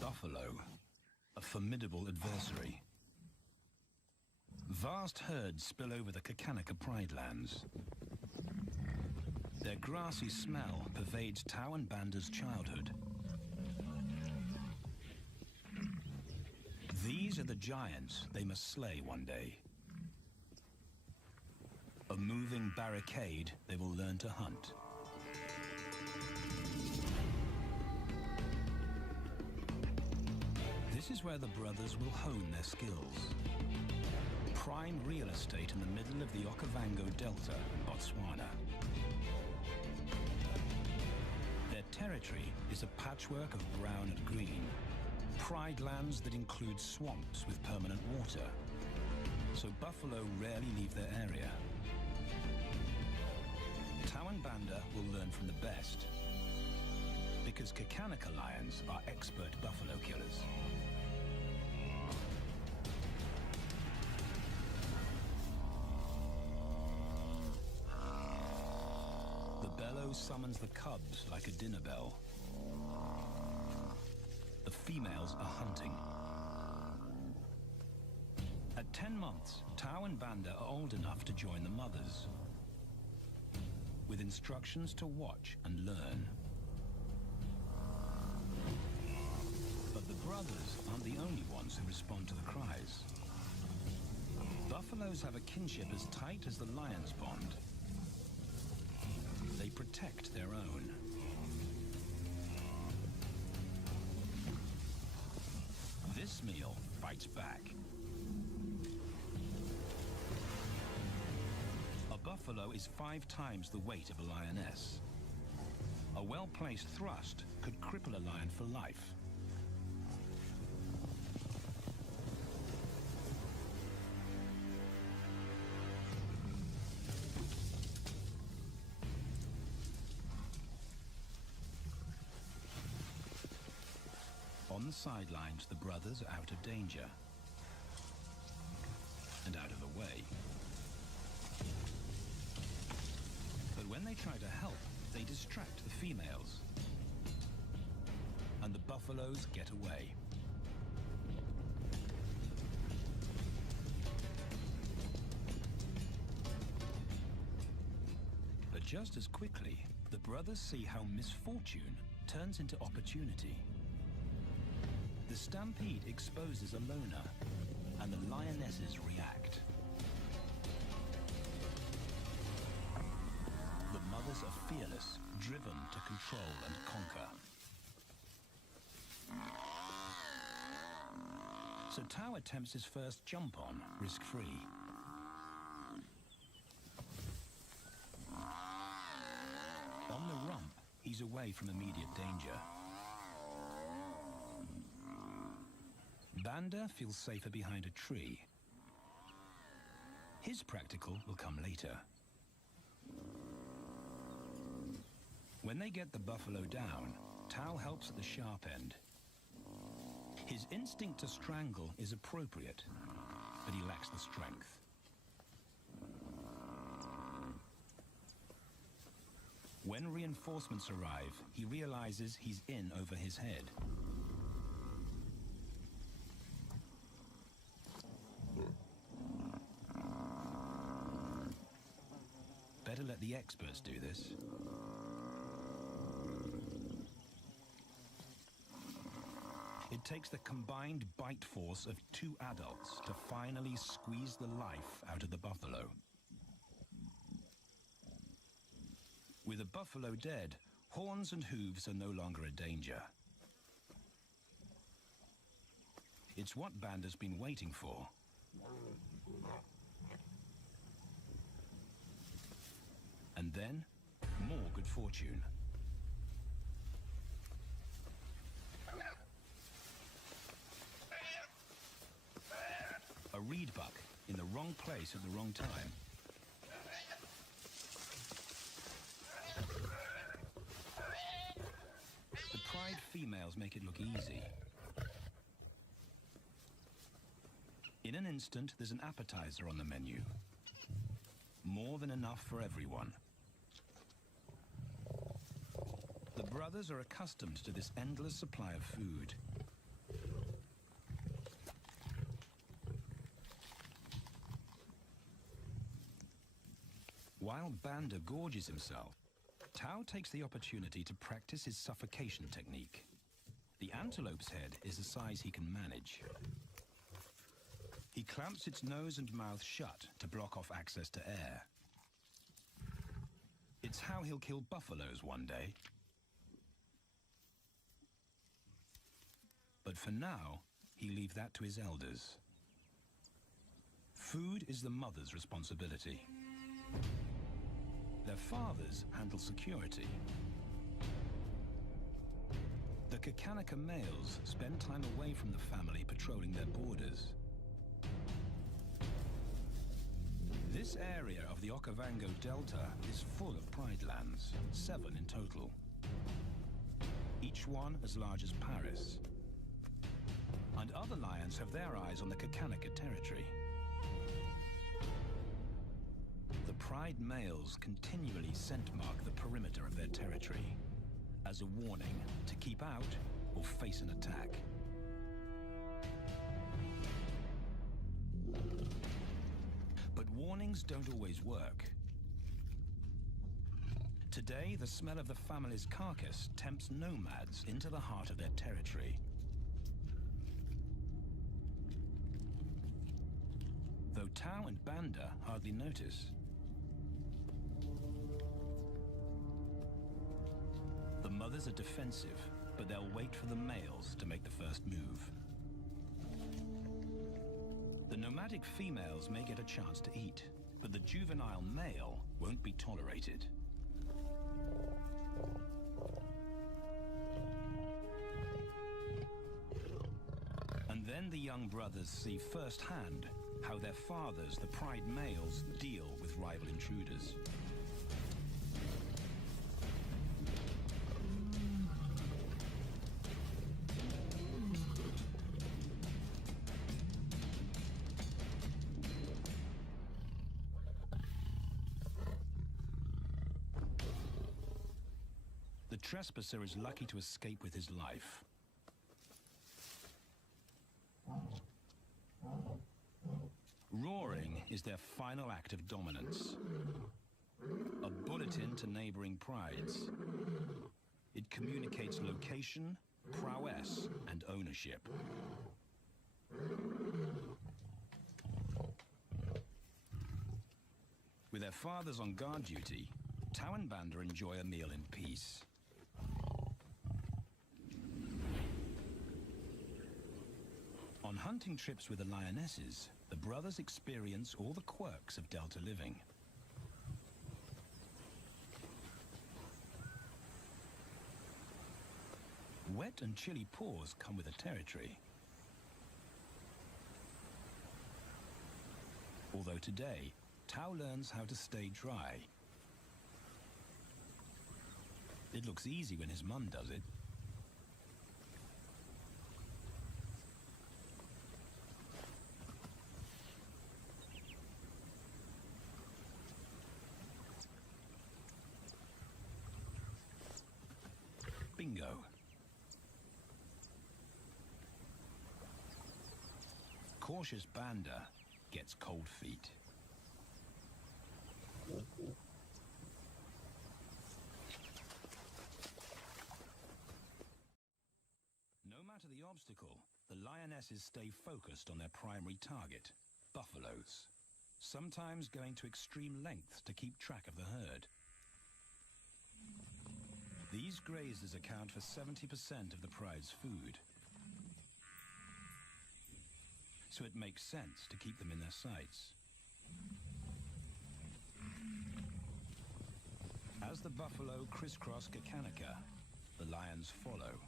Buffalo, a formidable adversary. Vast herds spill over the Kakanaka Pride Lands. Their grassy smell pervades Tau and Banda's childhood. These are the giants they must slay one day. A moving barricade they will learn to hunt. This is where the brothers will hone their skills. Prime real estate in the middle of the Okavango Delta, Botswana. Their territory is a patchwork of brown and green. Pride lands that include swamps with permanent water. So buffalo rarely leave their area. Tau and Banda will learn from the best. Because Kakanaka lions are expert buffalo killers. The bellow summons the cubs like a dinner bell. The females are hunting. At 10 months, Tau and Banda are old enough to join the mothers, with instructions to watch and learn. But the brothers aren't the only ones who respond to the cries. Buffaloes have a kinship as tight as the lions bond. They protect their own. This meal fights back. A buffalo is 5 times the weight of a lioness. A well-placed thrust could cripple a lion for life. On On the sidelines, the brothers are out of danger and out of the way. But when they try to help, they distract the females, and the buffaloes get away. But just as quickly, the brothers see how misfortune turns into opportunity. The stampede exposes a loner, and the lionesses react. The mothers are fearless, driven to control and conquer. So Tao attempts his first jump on, risk-free. On the rump, he's away from immediate danger. Banda feels safer behind a tree. His practical will come later. When they get the buffalo down, Tao helps at the sharp end. His instinct to strangle is appropriate, but he lacks the strength. When reinforcements arrive, he realizes he's in over his head. Better let the experts do this. It takes the combined bite force of two adults to finally squeeze the life out of the buffalo. With a buffalo dead, horns and hooves are no longer a danger. It's what Banda's been waiting for. And then, more good fortune. A reed buck in the wrong place at the wrong time. The pride females make it look easy. In an instant, there's an appetizer on the menu. More than enough for everyone. The brothers are accustomed to this endless supply of food. While Banda gorges himself, Tao takes the opportunity to practice his suffocation technique. The antelope's head is a size he can manage. He clamps its nose and mouth shut to block off access to air. It's how he'll kill buffaloes one day. But for now, he leaves that to his elders. Food is the mother's responsibility. Their fathers handle security. The Kakanika males spend time away from the family patrolling their borders. This area of the Okavango Delta is full of pride lands, 7 in total. Each one as large as Paris. And other lions have their eyes on the Kakanika territory. The pride males continually scent mark the perimeter of their territory as a warning to keep out or face an attack. But warnings don't always work. Today, the smell of the family's carcass tempts nomads into the heart of their territory. Though Tao and Banda hardly notice. The mothers are defensive, but they'll wait for the males to make the first move. The nomadic females may get a chance to eat, but the juvenile male won't be tolerated. And then the young brothers see firsthand how their fathers, the pride males, deal with rival intruders. trespasser is lucky to escape with his life. Roaring is their final act of dominance. A bulletin to neighboring prides. It communicates location, prowess, and ownership. With their fathers on guard duty, Tao and Banda enjoy a meal in peace. On hunting trips with the lionesses, the brothers experience all the quirks of Delta living. Wet and chilly paws come with the territory. Although today, Tao learns how to stay dry. It looks easy when his mum does it. Bingo. Cautious Banda gets cold feet. No matter the obstacle, the lionesses stay focused on their primary target, buffaloes, sometimes going to extreme lengths to keep track of the herd. These grazers account for 70% of the pride's food, so it makes sense to keep them in their sights. As the buffalo crisscross Kakanika, the lions follow,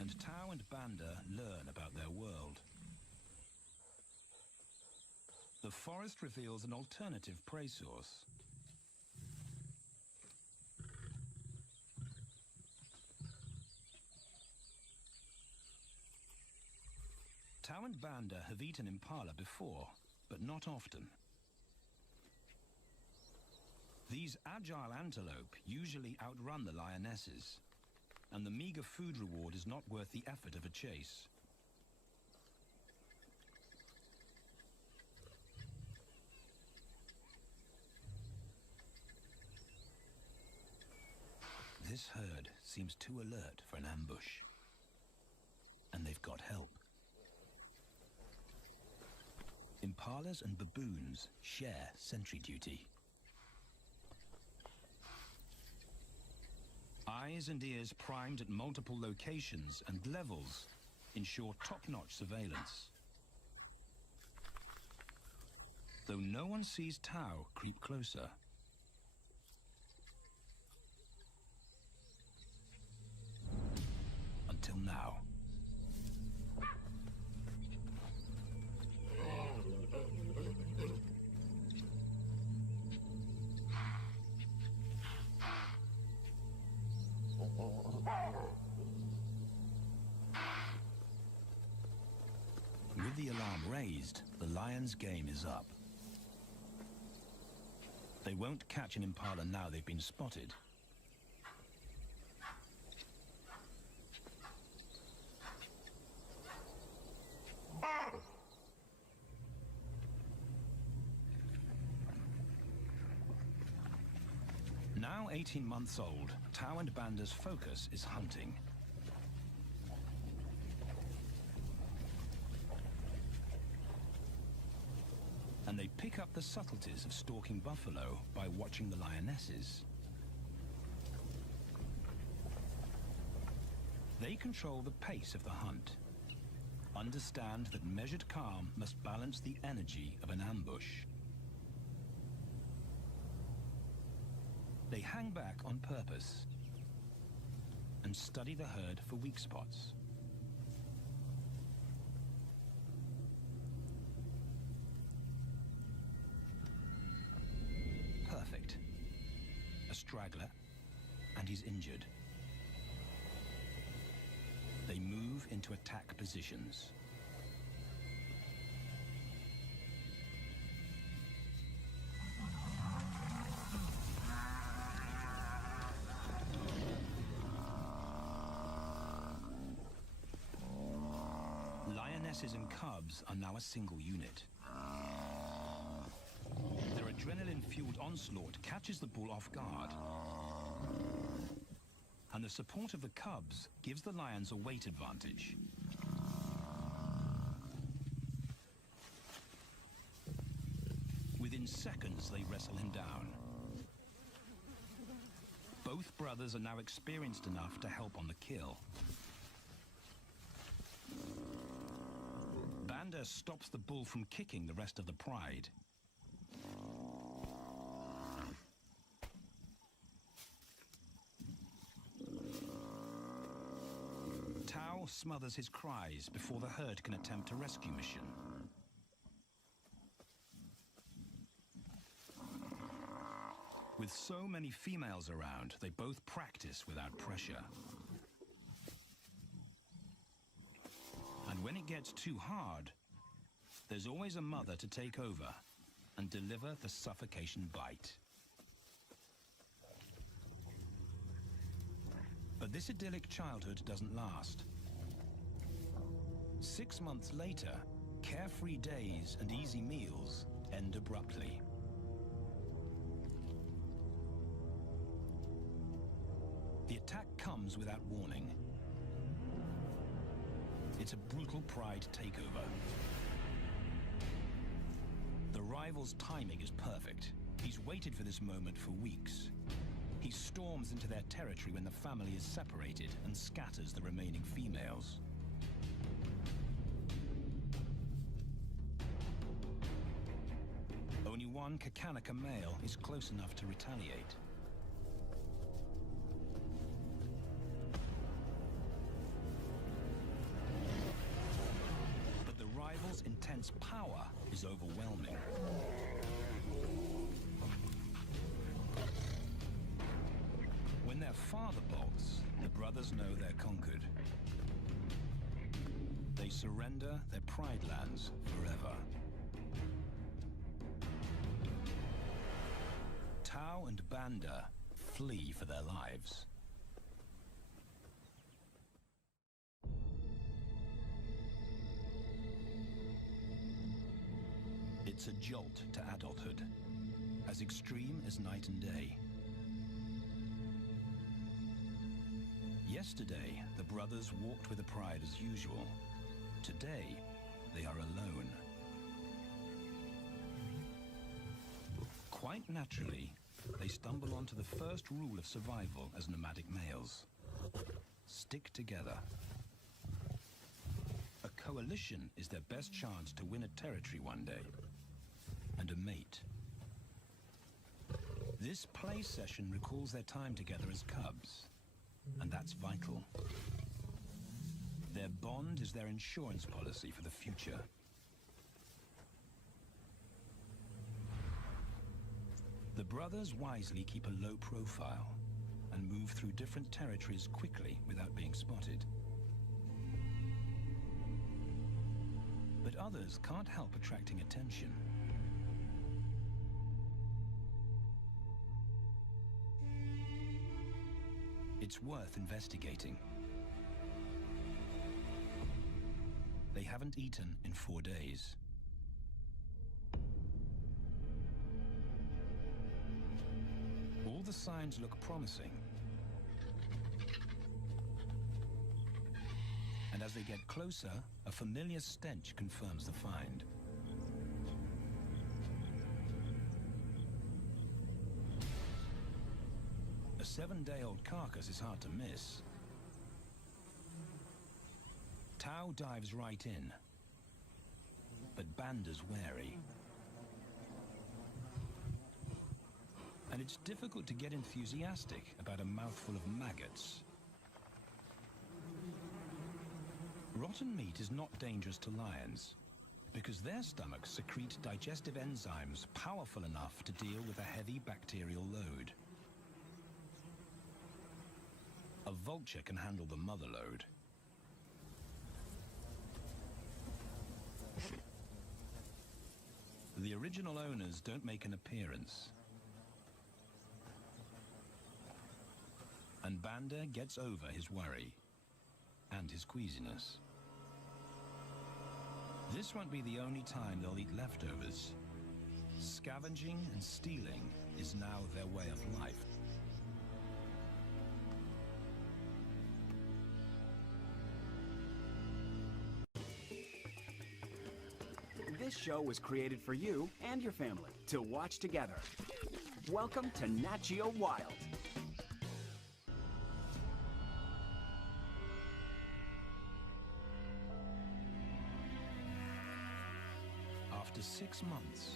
and Tao and Banda learn about their world. The forest reveals an alternative prey source. Tao and Banda have eaten impala before, but not often. These agile antelope usually outrun the lionesses, and the meager food reward is not worth the effort of a chase. This herd seems too alert for an ambush, and they've got help. Impalas and baboons share sentry duty. Eyes and ears primed at multiple locations and levels ensure top-notch surveillance. Though no one sees Tao creep closer. Until now. With the alarm raised, the lions' game is up. They won't catch an impala now they've been spotted. Now 18 months old, Tao and Banda's focus is hunting. And they pick up the subtleties of stalking buffalo by watching the lionesses. They control the pace of the hunt, understand that measured calm must balance the energy of an ambush. They hang back on purpose and study the herd for weak spots. Perfect. A straggler, and he's injured. They move into attack positions. lionesses and cubs are now a single unit. Their adrenaline-fueled onslaught catches the bull off guard. And the support of the cubs gives the lions a weight advantage. Within seconds, they wrestle him down. Both brothers are now experienced enough to help on the kill. Banda stops the bull from kicking the rest of the pride. Tao smothers his cries before the herd can attempt a rescue mission. With so many females around, they both practice without pressure. And when it gets too hard, there's always a mother to take over and deliver the suffocation bite. But this idyllic childhood doesn't last. 6 months later, carefree days and easy meals end abruptly. The attack comes without warning. It's a brutal pride takeover. The rival's timing is perfect. He's waited for this moment for weeks. He storms into their territory when the family is separated and scatters the remaining females. Only one Kakanaka male is close enough to retaliate. But the rival's intense power is overwhelming. When their father bolts, the brothers know they're conquered. They surrender their pride lands forever. Tao and Banda flee for their lives. It's a jolt to adulthood, as extreme as night and day. Yesterday, the brothers walked with the pride as usual. Today, they are alone. Quite naturally, they stumble onto the first rule of survival as nomadic males. Stick together. A coalition is their best chance to win a territory one day. And a mate. This play session recalls their time together as cubs. And that's vital. Their bond is their insurance policy for the future. The brothers wisely keep a low profile and move through different territories quickly without being spotted. But others can't help attracting attention. It's worth investigating. They haven't eaten in 4 days. All the signs look promising. And as they get closer, a familiar stench confirms the find. A 7-day-old carcass is hard to miss. Tao dives right in, but Banda's wary. And it's difficult to get enthusiastic about a mouthful of maggots. Rotten meat is not dangerous to lions, because their stomachs secrete digestive enzymes powerful enough to deal with a heavy bacterial load. A vulture can handle the mother load. The original owners don't make an appearance. And Banda gets over his worry and his queasiness. This won't be the only time they'll eat leftovers. Scavenging and stealing is now their way of life. This show was created for you and your family to watch together. Welcome to Nat Geo Wild. After 6 months,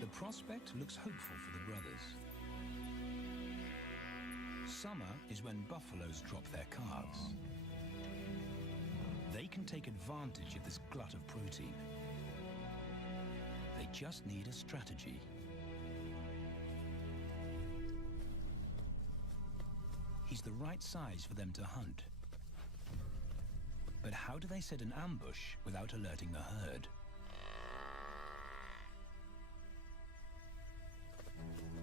the prospect looks hopeful for the brothers. Summer is when buffaloes drop their calves. They can take advantage of this glut of protein. They just need a strategy. He's the right size for them to hunt. But how do they set an ambush without alerting the herd?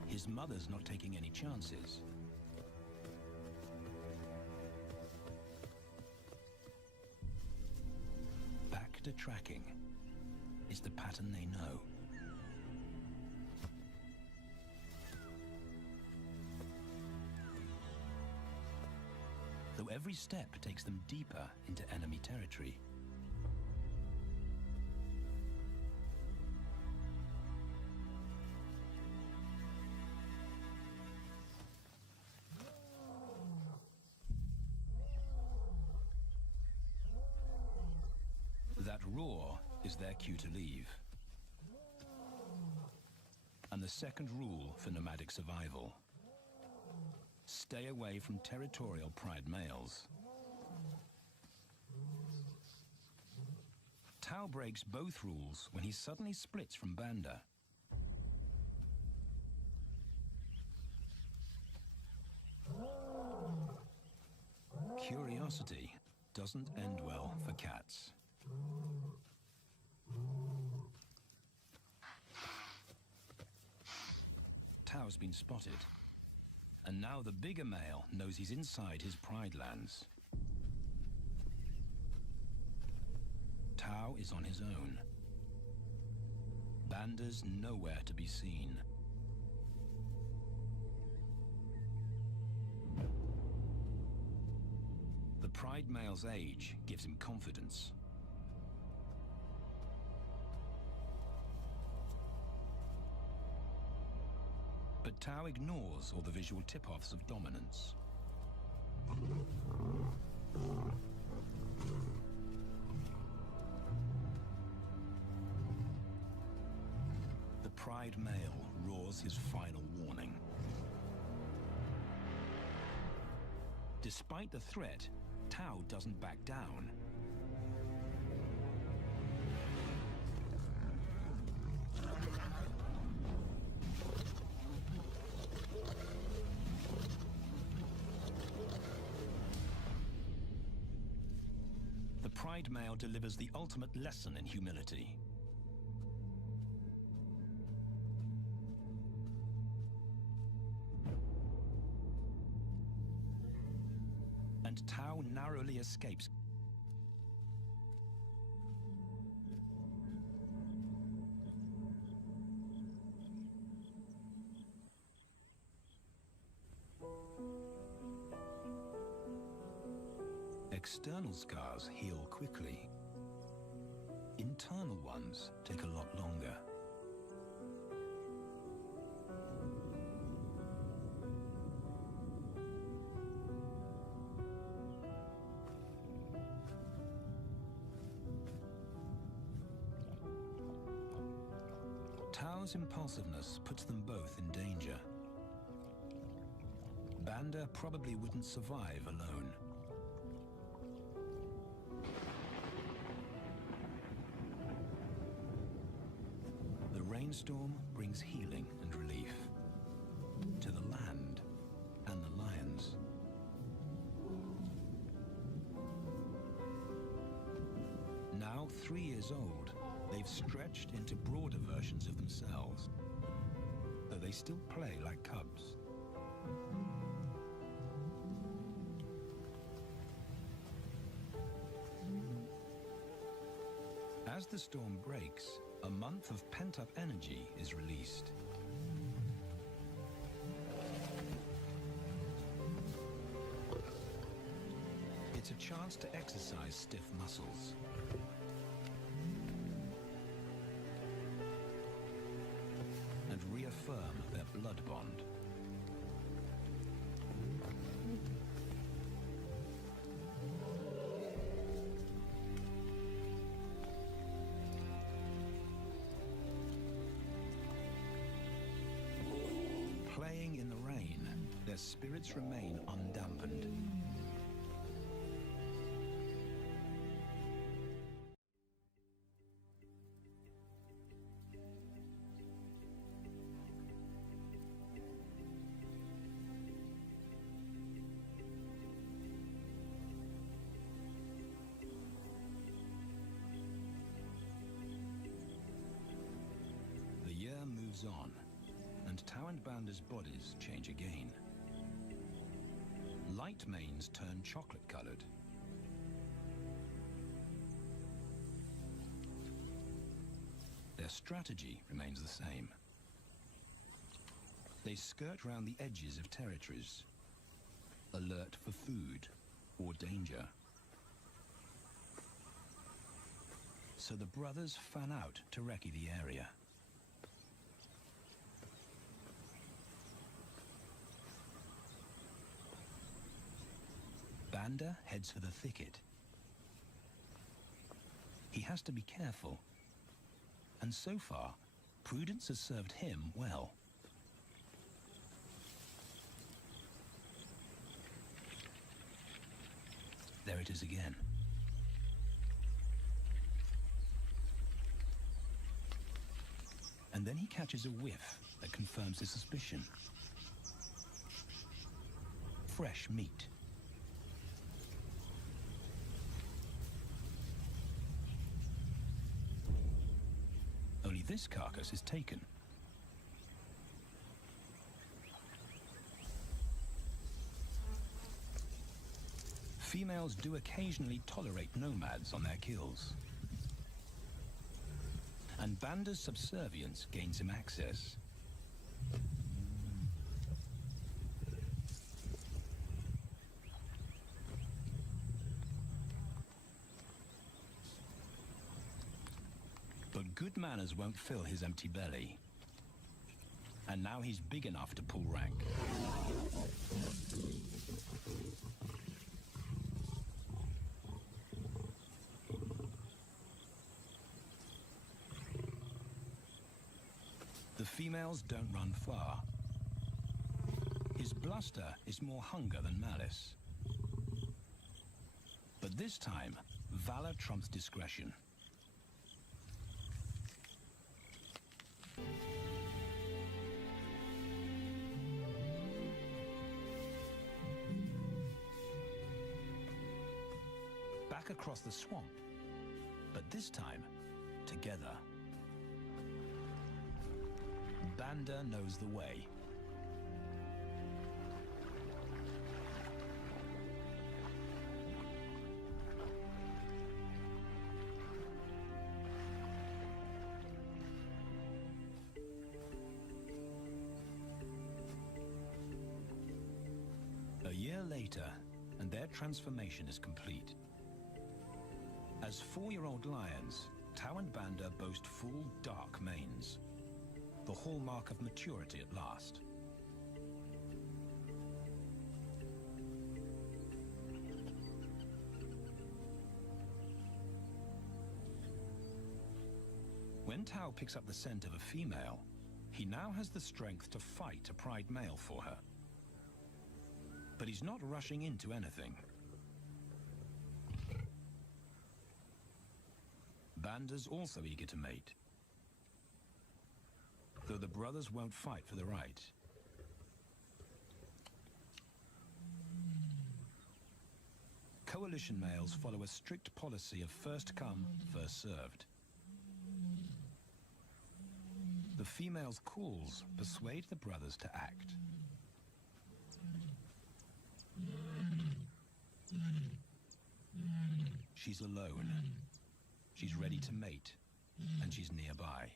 His mother's not taking any chances. Back to tracking is the pattern they know. Though every step takes them deeper into enemy territory. That roar is their cue to leave. And the second rule for nomadic survival: stay away from territorial pride males. Tao breaks both rules when he suddenly splits from Banda. Curiosity doesn't end well for cats. Tao's been spotted, and now the bigger male knows he's inside his pride lands. Tao is on his own. Banda's nowhere to be seen. The pride male's age gives him confidence. But Tao ignores all the visual tip-offs of dominance. The pride male roars his final warning. Despite the threat, Tao doesn't back down. The pride male delivers the ultimate lesson in humility. And Tao narrowly escapes. External scars heal quickly. Internal ones take a lot longer. Tao's impulsiveness puts them both in danger. Banda probably wouldn't survive alone. The rainstorm brings healing and relief to the land and the lions. Now 3 years old, they've stretched into broader versions of themselves, though they still play like cubs. as the storm breaks, a month of pent-up energy is released. It's a chance to exercise stiff muscles. And reaffirm their blood bond. Playing in the rain, their spirits remain undampened. The year moves on, and Tao and Banda's bodies change again. Light manes turn chocolate-colored. Their strategy remains the same. They skirt round the edges of territories, alert for food or danger. So the brothers fan out to recce the area. Banda heads for the thicket. He has to be careful, and so far, prudence has served him well. There it is again. And then he catches a whiff that confirms his suspicion. Fresh meat. Only this carcass is taken. Females do occasionally tolerate nomads on their kills. And Banda's subservience gains him access. But good manners won't fill his empty belly. And now he's big enough to pull rank. The females don't run far. His bluster is more hunger than malice. But this time, valor trumps discretion. Back across the swamp, but this time, together. Banda knows the way. A year later, and their transformation is complete. As 4-year-old lions, Tao and Banda boast full, dark manes. The hallmark of maturity at last. When Tao picks up the scent of a female, he now has the strength to fight a pride male for her. But he's not rushing into anything. Banda's also eager to mate, though the brothers won't fight for the right. Coalition males follow a strict policy of first come, first served. The female's calls persuade the brothers to act. She's alone. She's ready ready to mate, and she's nearby.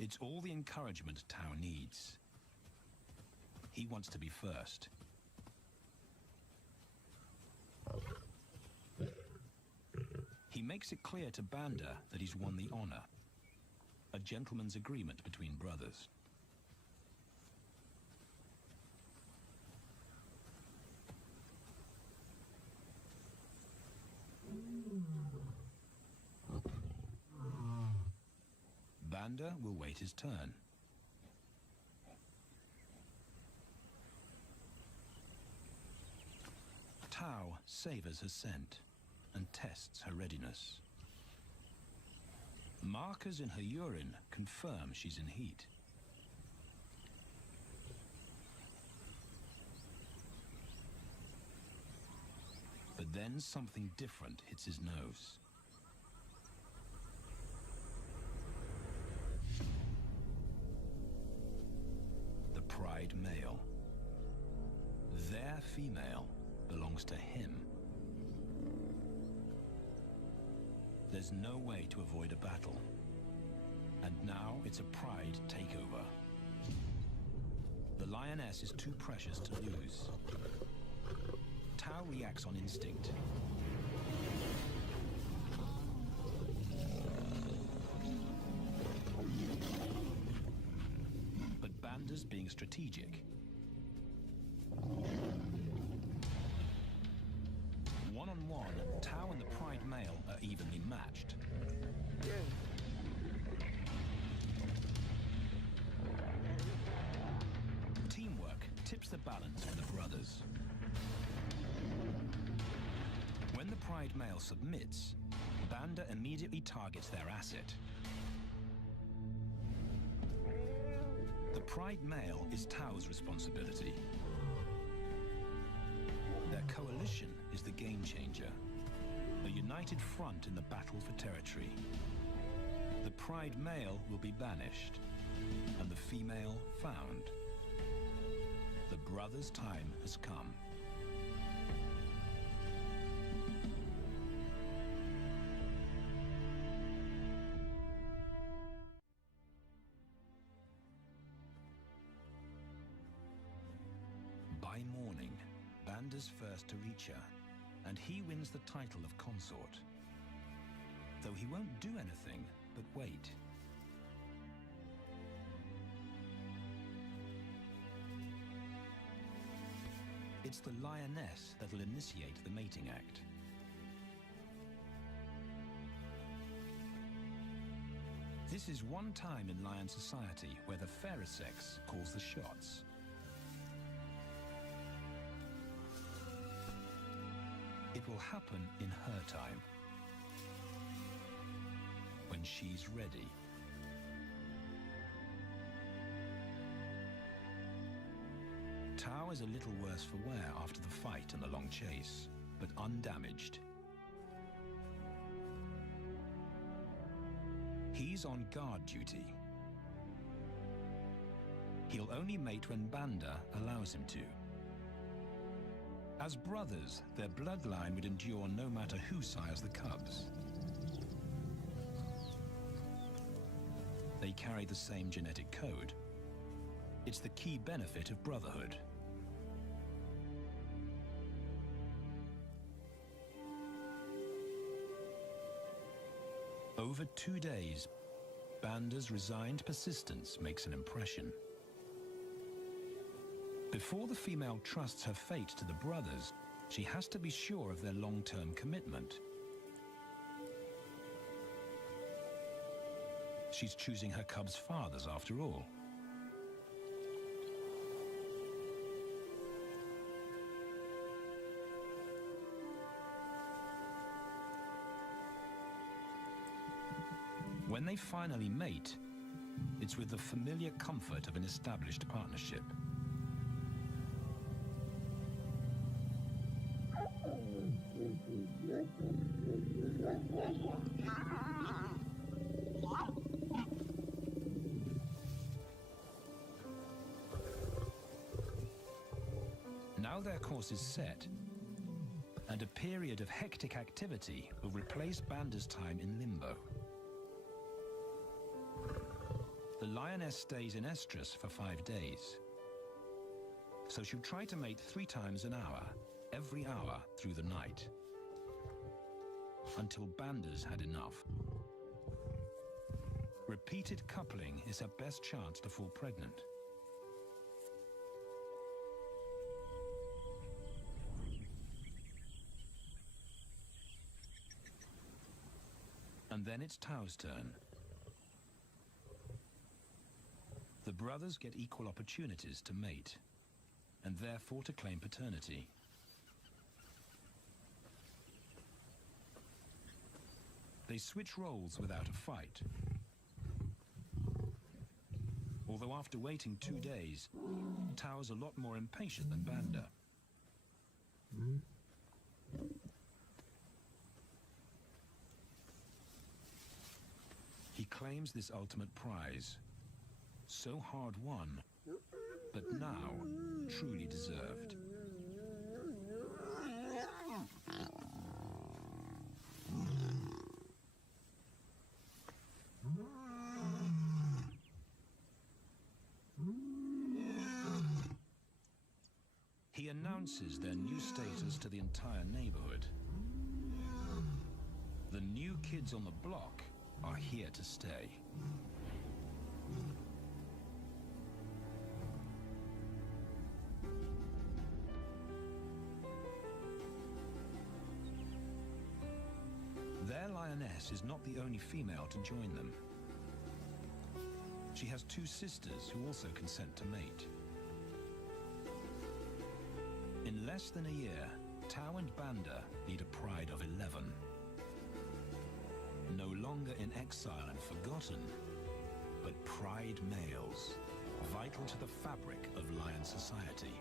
It's all the encouragement Tao needs. He wants to be first. He makes it clear to Banda that he's won the honor, a gentleman's agreement between brothers. Banda will wait his turn. Tao savors her scent and tests her readiness. Markers in her urine confirm she's in heat. But then something different hits his nose. The pride male. Their female belongs to him. There's no way to avoid a battle. And now it's a pride takeover. The lioness is too precious to lose. Tao reacts on instinct. But Banda's being strategic. One-on-one, Tao and the pride male are evenly matched. Teamwork tips the balance for the brothers. When the pride male submits, Banda immediately targets their asset. The pride male is Tao's responsibility. Their coalition is the game changer, a united front in the battle for territory. The pride male will be banished, and the female found. The brothers' time has come. By morning, Banda's first to reach her, and he wins the title of consort. Though he won't do anything but wait. It's the lioness that'll initiate the mating act. This is one time in lion society where the fairer sex calls the shots. It will happen in her time, when she's ready. Tao is a little worse for wear after the fight and the long chase, but undamaged. He's on guard duty. He'll only mate when Banda allows him to. As brothers, their bloodline would endure no matter who sires the cubs. They carry the same genetic code. It's the key benefit of brotherhood. Over 2 days, Banda's resigned persistence makes an impression. Before the female trusts her fate to the brothers, she has to be sure of their long-term commitment. She's choosing her cubs' fathers after all. When they finally mate, it's with the familiar comfort of an established partnership. Now their course is set, and a period of hectic activity will replace Banda's time in limbo. The lioness stays in estrus for 5 days, so she'll try to mate 3 times an hour, every hour through the night, until Banda's had enough. Repeated coupling is her best chance to fall pregnant. And then it's Tao's turn. The brothers get equal opportunities to mate, and therefore to claim paternity. They switch roles without a fight. Although after waiting 2 days, Tao's a lot more impatient than Banda. He claims this ultimate prize, so hard won, but now truly deserved. He announces their new status to the entire neighborhood. The new kids on the block are here to stay. Their lioness is not the only female to join them. She has 2 sisters who also consent to mate. In less than a year, Tao and Banda lead a pride of 11. No longer in exile and forgotten, but pride males, vital to the fabric of lion society.